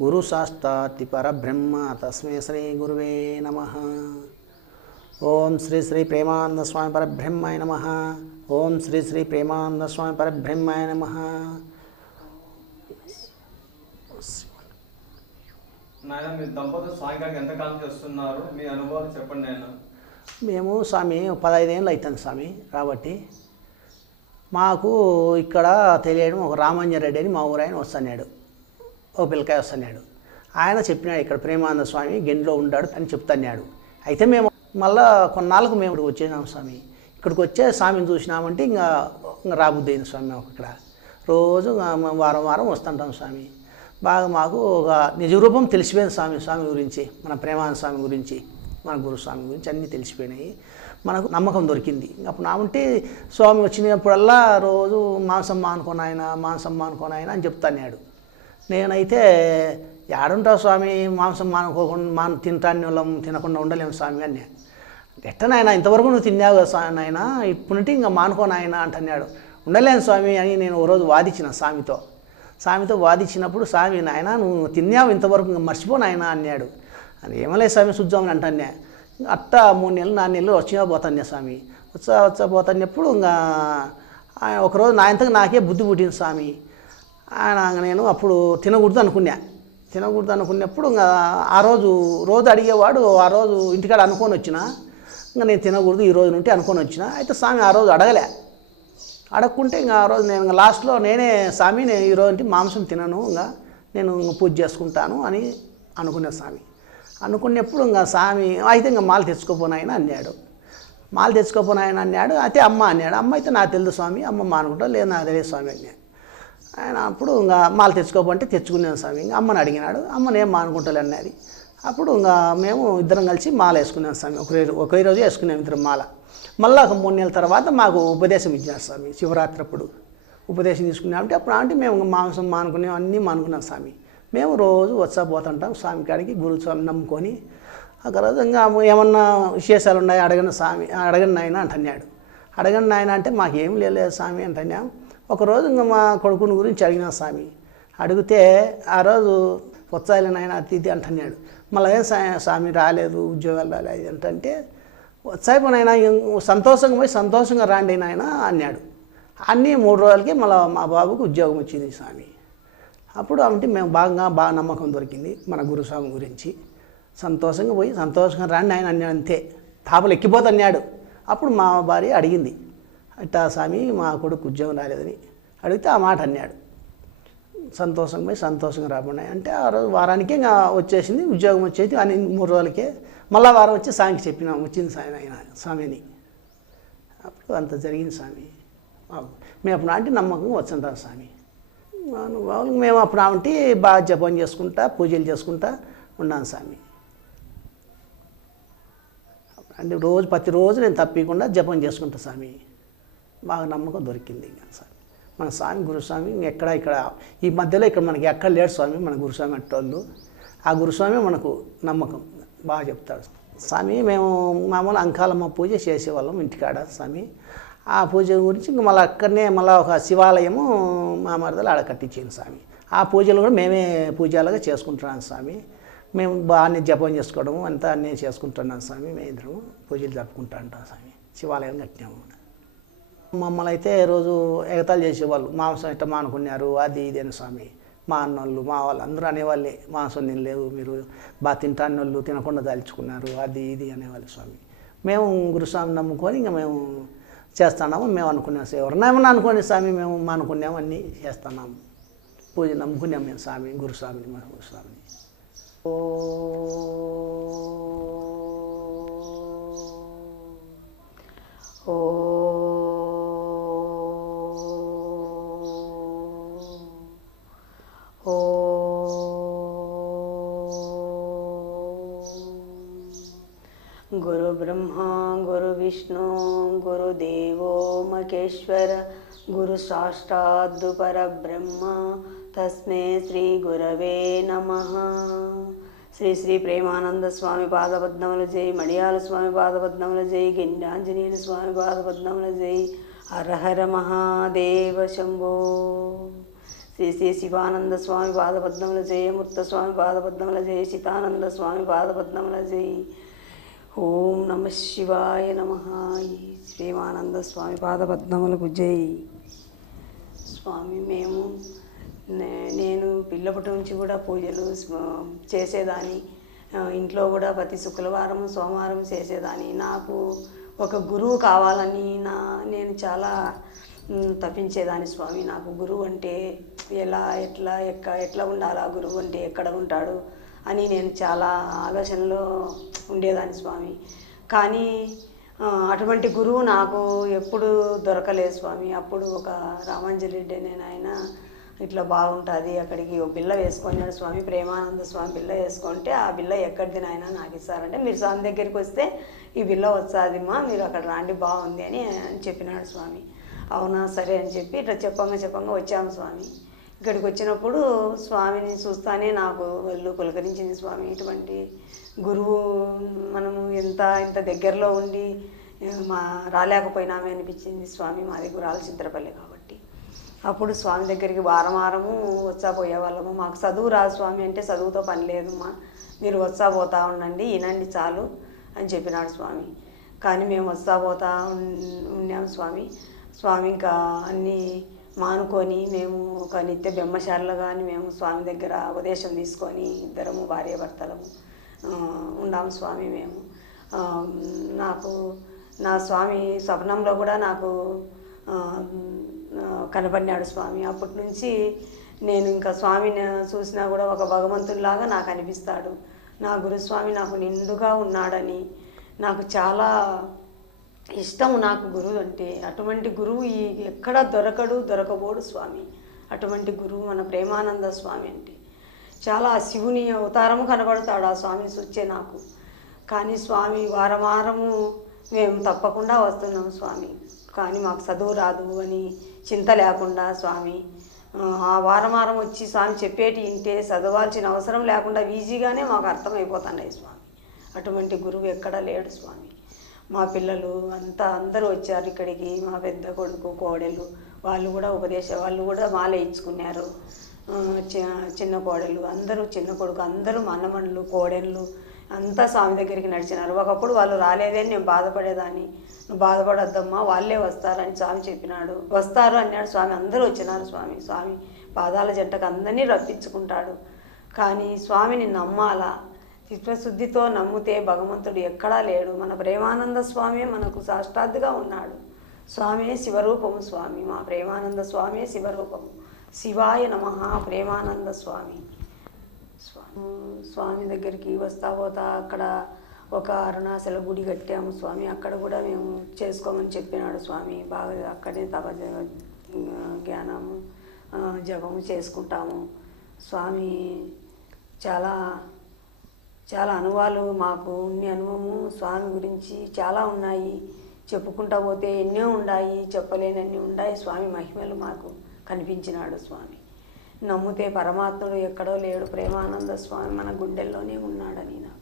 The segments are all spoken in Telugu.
గురు శాస్త్రాతి పరబ్రహ్మ తస్మై శ్రీ గురువే నమః. ఓం శ్రీ శ్రీ ప్రేమానంద స్వామి పరబ్రహ్మాయ నమః. ఓం శ్రీ శ్రీ ప్రేమానంద స్వామి పరబ్రహ్మాయ నమః. నాయన మీ దంపతులు సాయంకాలం ఎంతకాలం చేస్తున్నారు, మీ అనుభవాలు చెప్పండి నాయన. మేము స్వామి 15 ఏళ్ళు అవుతుంది స్వామి కాబట్టి మాకు ఇక్కడ తెలియడం ఒక రామాంజరెడ్డి అని మా ఊరు ఆయన వస్తున్నాడు, ఓ పిల్లకాయ వస్తున్నాడు. ఆయన చెప్పినాడు ఇక్కడ ప్రేమానంద స్వామి గెండిలో ఉన్నాడు అని చెప్తున్నాడు. అయితే మేము మళ్ళా కొన్నాళ్ళకు మేము ఇక్కడికి వచ్చేసాం స్వామి. ఇక్కడికి వచ్చే స్వామిని చూసినామంటే ఇంకా రాబుద్ది అయింది స్వామి. మాకు ఇక్కడ రోజు వారం వారం వస్తుంటాం స్వామి. బాగా మాకు ఒక నిజ రూపం తెలిసిపోయింది స్వామి గురించి, మన ప్రేమానంద స్వామి గురించి, మన గురుస్వామి గురించి అన్నీ తెలిసిపోయినాయి. మనకు నమ్మకం దొరికింది. అప్పుడు నామంటే స్వామి వచ్చినప్పుడల్లా రోజు మాంసం మానుకోనాయన అని చెప్తాన్నాడు. నేనైతే ఏడుంటావు స్వామి, మాంసం మానుకోకుండా తినకుండా ఉండలేము స్వామి అన్నా. ఎట్టనాయన ఇంతవరకు నువ్వు తిన్నావు కదా స్వామి నాయన, ఇప్పుడు నుండి ఇంకా మానుకోనాయన అంటున్నాడు. ఉండలేను స్వామి అని నేను ఓ రోజు వాదించిన స్వామితో వాదించినప్పుడు స్వామి నాయన నువ్వు తిన్నావు ఇంతవరకు ఇంకా మర్చిపోనాయన అన్నాడు. అది ఏమలే స్వామి చూద్దామని అంటానే. అట్టా 3 నెలలు 4 నెలలు వచ్చినా పోతానే స్వామి. వచ్చా పోతాన్నప్పుడు ఇంకా ఒకరోజు నాకే బుద్ధి పుట్టింది స్వామి. నేను అప్పుడు తినకూడదు అనుకున్నప్పుడు ఇంకా ఆ రోజు అడిగేవాడు. ఆ రోజు ఇంటికాడ అనుకొని వచ్చిన ఇంకా నేను తినకూడదు ఈ రోజు నుండి అనుకొని వచ్చిన. అయితే స్వామి ఆ రోజు అడగకుంటే ఇంకా ఆ రోజు నేను లాస్ట్లో నేనే స్వామి నేను ఈ రోజు మాంసం తినను, ఇంకా నేను పూజ చేసుకుంటాను అని అనుకునే స్వామి. అనుకున్నప్పుడు ఇంకా స్వామి అయితే ఇంకా మాల తెచ్చుకోపోనాయన అన్నాడు. అయితే అమ్మ అన్నాడు. అమ్మ అయితే నాకు తెలుసు స్వామి, అమ్మ మానుకుంటా లేదు నాకు తెలియదు స్వామి అన్నాడు. ఆయన అప్పుడు ఇంకా మాల తెచ్చుకోమంటే తెచ్చుకున్నాను స్వామి. ఇంకా అమ్మని అడిగినాడు. అమ్మ నేను మానుకుంటాలే అన్నది. అప్పుడు ఇంకా మేము ఇద్దరం కలిసి మాల వేసుకున్నాం స్వామి. ఒకే రోజు వేసుకున్నాం ఇద్దరం మాల. మళ్ళీ ఒక 3 నెలల తర్వాత మాకు ఉపదేశం ఇచ్చారు స్వామి. శివరాత్రి అప్పుడు ఉపదేశం తీసుకున్నామంటే అప్పుడు మేము మాంసం మానుకున్నాం, అన్నీ మానుకున్నాం స్వామి. మేము రోజు పోతుంటాం స్వామి కాడికి, గురుస్వామి నమ్ముకొని. ఒక రోజు ఇంకా ఏమన్నా విశేషాలు ఉన్నాయి అడగండి నాయన అంటున్నాడు. అడగండి నాయన అంటే మాకేం లేదు స్వామి అంటున్నాం. ఒకరోజు ఇంకా మా కొడుకుని గురించి అడిగినా స్వామి. అడిగితే ఆ రోజు వచ్చాయిలే నాయన అతిథి అంటున్నాడు. మళ్ళీ ఏం స్వామి రాలేదు, ఉద్యోగాలు రాలేదు అంటే వచ్చాయిపోయినాయన సంతోషంగా రాండి నాయన అన్నాడు. అన్నీ 3 రోజులకి మళ్ళీ మా బాబుకు ఉద్యోగం వచ్చింది స్వామి. అప్పుడు అంటే మేము బాగా నమ్మకం దొరికింది మన గురుస్వామి గురించి. సంతోషంగా రాండి ఆయన అన్నాడు. అంతే తాపలు ఎక్కిపోతున్నాడు. అప్పుడు మా భార్య అడిగింది, అట్టా స్వామి మా కొడుకు ఉద్యోగం రాలేదని అడిగితే ఆ మాట అన్నాడు. సంతోషంగా రాబడినాయి అంటే ఆ రోజు వారానికే ఇంకా వచ్చేసింది, ఉద్యోగం వచ్చేది. అని 3 రోజులకే మళ్ళీ వారం వచ్చి స్వామికి చెప్పినాం వచ్చింది స్వామిని. అప్పుడు అంత జరిగింది స్వామి. మేము అప్పుడు అంటే నమ్మకంగా వచ్చుంటాం స్వామి. మేము అప్పుడు అంటే బాగా జపం చేసుకుంటా పూజలు చేసుకుంటా ఉన్నాను స్వామి. అంటే ప్రతిరోజు నేను తప్పకుండా జపం చేసుకుంటా స్వామి. బాగా నమ్మకం దొరికింది ఇంకా స్వామి. మన స్వామి గురుస్వామి ఇక్కడ ఈ మధ్యలో ఇక్కడ మనకి ఎక్కడ లేడు స్వామి మన గురుస్వామి అట్టోళ్ళు. ఆ గురుస్వామి మనకు నమ్మకం బాగా చెప్తాడు స్వామి. మేము మామూలు అంకాలమ్మ పూజ చేసేవాళ్ళం ఇంటికాడ స్వామి. ఆ పూజ గురించి ఇంకా మళ్ళీ అక్కడనే మళ్ళీ ఒక శివాలయము మా మరదలు ఆడ కట్టించింది స్వామి. ఆ పూజలు కూడా మేమే పూజలుగా చేసుకుంటున్నాం స్వామి. మేము బాగానే జపం చేసుకోవడము అంతా అన్నీ చేసుకుంటున్నాం స్వామి. మేము ఇద్దరము పూజలు జరుపుకుంటూ ఉంటాం స్వామి. శివాలయం కట్టినాము. మమ్మల్ని అయితే రోజు ఎగతాలు చేసేవాళ్ళు, మాంసం ఎట్ట మానుకున్నారు అది ఇది అని స్వామి. మా అన్నోళ్ళు మా వాళ్ళు అందరూ అనేవాళ్ళే, మాంసం తినలేవు మీరు, బాగా తింటాన్నోళ్ళు తినకుండా దాల్చుకున్నారు అది ఇది అనేవాళ్ళు స్వామి. మేము గురుస్వామిని నమ్ముకొని ఇంకా మేము చేస్తున్నాము. మేము అనుకున్నాం ఎవరన్నా ఏమన్నా అనుకోండి స్వామి, మేము మానుకున్నాము అన్నీ చేస్తున్నాము. పూజ నమ్ముకున్నాం మేము స్వామి గురుస్వామిని మన గురుస్వామిని. गुरु ब्रह्मा गुरु विष्णु गुरुदेवो महेश्वर गुरु साक्षात् परब्रह्म तस्मै श्री गुरवे नमः. శ్రీ శ్రీ ప్రేమానంద స్వామి పాదపద్మముల జై, మడియాల స్వామి పాదపద్మముల జై, గిండాంజనేయుల స్వామి పాదపద్మముల జై. హర హర మహాదేవ శంభో. శ్రీ శ్రీ శివానంద స్వామి పాదపద్మముల జయ, మూర్త స్వామి పాదపద్మముల జయ, చితానంద స్వామి పాదపద్మముల జయ. ఓం నమ శివాయ నమ. శ్రీవానంద స్వామి పాదపద్మములకు జై. స్వామి నేను పిల్లప్పటి నుంచి కూడా పూజలు చేసేదాన్ని. ఇంట్లో కూడా ప్రతి శుక్రవారం సోమవారం చేసేదాన్ని. నాకు ఒక గురువు కావాలని నేను చాలా తప్పించేదాన్ని స్వామి. నాకు గురువు అంటే ఎట్లా ఉండాలా, గురువు అంటే ఎక్కడ ఉంటాడు అని నేను చాలా ఆలోచనలో ఉండేదాన్ని స్వామి. కానీ అటువంటి గురువు నాకు ఎప్పుడు దొరకలేదు స్వామి. అప్పుడు ఒక రామాంజలిరెడ్డి అనే ఆయన ఇట్లా బాగుంటుంది అక్కడికి ఒక బిల్ల వేసుకున్నాడు స్వామి. ప్రేమానంద స్వామి బిల్ల వేసుకుంటే ఆ బిల్ల ఎక్కడిది నాయన నాకు ఇస్తారంటే, మీరు స్వామి దగ్గరికి వస్తే ఈ బిల్ల వచ్చాదిమ్మా, మీరు అక్కడ రాండి బాగుంది అని చెప్పినాడు స్వామి. అవునా సరే అని చెప్పి ఇట్లా చెప్పంగా వచ్చాము స్వామి. ఇక్కడికి వచ్చినప్పుడు స్వామిని చూస్తానే నాకు వాళ్ళు పులకరించింది స్వామి. ఇటువంటి గురువు మనము ఇంత దగ్గరలో ఉండి రాలేకపోయినామే అనిపించింది స్వామి. మాది గురాల చింతలపల్లి కాబట్టి అప్పుడు స్వామి దగ్గరికి వారము పోయేవాళ్ళము. మాకు చదువు రాదు స్వామి అంటే, చదువుతో పని లేదమ్మా, మీరు పోతా ఉండండి, వినండి చాలు అని చెప్పినాడు స్వామి. కానీ మేము పోతా ఉన్నాము స్వామి. స్వామి ఇంకా అన్నీ మానుకొని మేము ఒక నిత్య బ్రహ్మచారులుగా మేము స్వామి దగ్గర ఉపదేశం తీసుకొని ఇద్దరము భార్యాభర్తలము ఉన్నాము స్వామి. మేము నా స్వామి స్వప్నంలో కూడా నాకు కనపడినాడు స్వామి. అప్పటి నుంచి నేను ఇంకా స్వామిని చూసినా కూడా ఒక భగవంతునిలాగా నాకు అనిపిస్తాడు. నా గురుస్వామి నాకు నిండుగా ఉన్నాడని నాకు చాలా ఇష్టం. నాకు గురువు అంటే అటువంటి గురువు ఎక్కడ దొరకబోడు స్వామి. అటువంటి గురువు మన ప్రేమానంద స్వామి అంటే చాలా శివుని అవతారము కనబడతాడు ఆ స్వామిని చూచే నాకు. కానీ స్వామి వారము మేము తప్పకుండా వస్తున్నాం స్వామి. కానీ మాకు చదువు రాదు అని చింత లేకుండా స్వామి ఆ వారం వచ్చి స్వామి చెప్పేటి వింటే చదవాల్సిన అవసరం లేకుండా ఈజీగానే మాకు అర్థమైపోతున్నాయి స్వామి. అటువంటి గురువు ఎక్కడా లేడు స్వామి. మా పిల్లలు అందరూ వచ్చారు ఇక్కడికి. మా పెద్ద కొడుకు కోడలు వాళ్ళు కూడా మాల ఇచ్చుకున్నారు. చిన్న కోడలు అందరూ, చిన్న కొడుకు అందరూ, మనమణులు కోడళ్ళు అంతా స్వామి దగ్గరికి నడిచినారు. ఒకప్పుడు వాళ్ళు రాలేదని నేను బాధపడేదాన్ని. నువ్వు బాధపడొద్దమ్మా, వాళ్ళే వస్తారని స్వామి చెప్పినాడు. వస్తారు అన్నాడు స్వామి. అందరూ వచ్చినారు స్వామి. స్వామి పాదాల జంటకు అందరినీ రప్పించుకుంటాడు. కానీ స్వామిని నమ్మాలా, చిత్తశుద్ధితో నమ్మితే భగవంతుడు ఎక్కడా లేడు. మన ప్రేమానంద స్వామి మనకు సాక్షాత్తుగా ఉన్నాడు. స్వామి శివరూపము స్వామి. మా ప్రేమానంద స్వామి శివరూపము. శివాయ నమః. ప్రేమానంద స్వామి. స్వామి దగ్గరికి పోతా అక్కడ ఒక అరుణాచల గుడి కట్టాము స్వామి. అక్కడ కూడా మేము చేసుకోమని చెప్పినాడు స్వామి. బాగా అక్కడే జ్ఞానము జపము చేసుకుంటాము స్వామి. చాలా చాలా అనుభవాలు మాకు ఉన్ని అనుభవము స్వామి గురించి చాలా ఉన్నాయి. చెప్పుకుంటా పోతే ఎన్నో ఉన్నాయి, చెప్పలేనన్ని ఉన్నాయి. స్వామి మహిమలు మాకు కనిపించినాడు స్వామి. నమ్మితే పరమాత్ముడు ఎక్కడో లేడు. ప్రేమానంద స్వామి మన గుండెల్లోనే ఉన్నాడని నాకు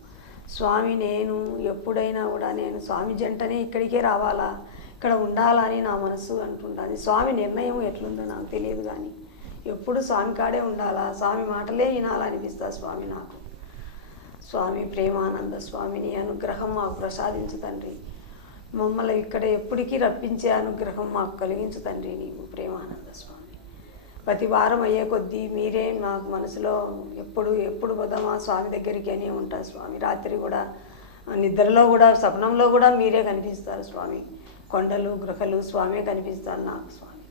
స్వామి. నేను ఎప్పుడైనా కూడా నేను స్వామి జంటనే ఇక్కడికే రావాలా, ఇక్కడ ఉండాలా అని నా మనసు అంటుంటుంది. స్వామి నిర్ణయం ఎట్లుందో నాకు తెలియదు, కానీ ఎప్పుడు స్వామి కాడే ఉండాలా, స్వామి మాటలే వినాలనిపిస్తా స్వామి నాకు. స్వామి ప్రేమానంద స్వామిని అనుగ్రహం మాకు ప్రసాదించు తండ్రి. మమ్మల్ని ఇక్కడ ఎప్పటికీ రప్పించే అనుగ్రహం మాకు కలిగించు తండ్రి. నీకు ప్రేమానంద స్వామి. ప్రతి వారం అయ్యే కొద్దీ మీరే నాకు మనసులో ఎప్పుడు పోదామా స్వామి దగ్గరికి అనే ఉంటారు స్వామి. రాత్రి కూడా నిద్రలో కూడా స్వప్నంలో కూడా మీరే కనిపిస్తారు స్వామి. కొండలు గృహలు స్వామే కనిపిస్తారు నాకు స్వామి.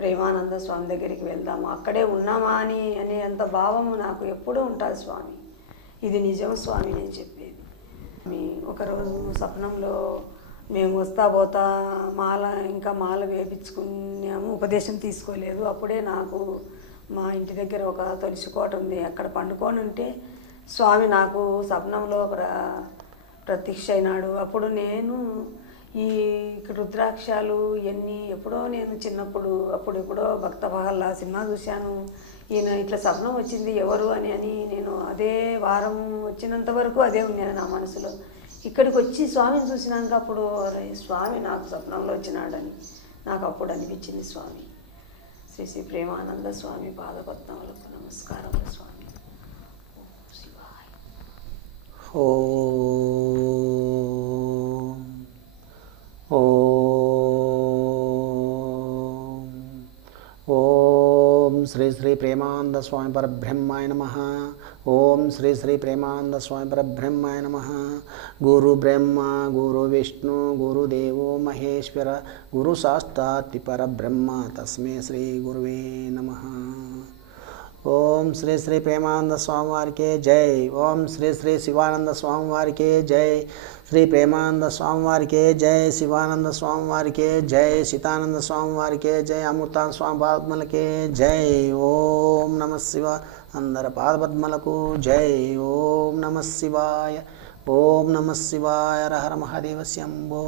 ప్రేమానంద స్వామి దగ్గరికి వెళ్దాము, అక్కడే ఉన్నామా అనే అంత భావము నాకు ఎప్పుడూ ఉంటుంది స్వామి. ఇది నిజం స్వామి నేను చెప్పేది. ఒకరోజు స్వప్నంలో మేము పోతా మాల వేపించుకున్నాము, ఉపదేశం తీసుకోలేదు. అప్పుడే నాకు మా ఇంటి దగ్గర ఒక తులసి కోట ఉంది, అక్కడ పండుకొని ఉంటే స్వామి నాకు స్వప్నంలో ప్రత్యక్ష అయినాడు. అప్పుడు నేను ఈ రుద్రాక్షాలు ఇవన్నీ ఎప్పుడో నేను చిన్నప్పుడు ఎప్పుడో భక్త పహల్లా సినిమా చూశాను. ఈయన ఇట్లా స్వప్నం వచ్చింది ఎవరు అని నేను అదే వారం వచ్చినంత వరకు అదే ఉన్నాను నా మనసులో. ఇక్కడికి వచ్చి స్వామిని చూసినాక అప్పుడు స్వామి నాకు స్వప్నంలో వచ్చినాడని నాకు అప్పుడు అనిపించింది స్వామి. శ్రీ శ్రీ ప్రేమానంద స్వామి పాదపద్మములకు నమస్కారములు స్వామి. ఓం శివాయ. ఓం శ్రీ శ్రీ ప్రేమానంద స్వామి పరబ్రహ్మాయ నమః. ఓం శ్రీ శ్రీ ప్రేమానంద స్వామి పరబ్రహ్మాయ నమః. గురు బ్రహ్మ గురు విష్ణు గురుదేవో మహేశ్వర గురు సాక్షాత్ పరబ్రహ్మ తస్మై శ్రీ గురువే నమః. ఓం శ్రీ శ్రీ ప్రేమానంద స్వామి వారికే జై. ఓం శ్రీ శ్రీ శివానంద స్వామి వారికే జై. శ్రీ ప్రేమానంద స్వామి వారికే జై. శివానంద స్వామి వారికే జై. సీతానంద స్వామి వారికే జై. అమృతానంద స్వామి పాదపద్మలకే జై. ఓం నమ శివ అందర పాదపద్మలకు జై. ఓం నమ శివాయ. ఓం నమ శివాయ. హర హర మహాదేవ శంభో.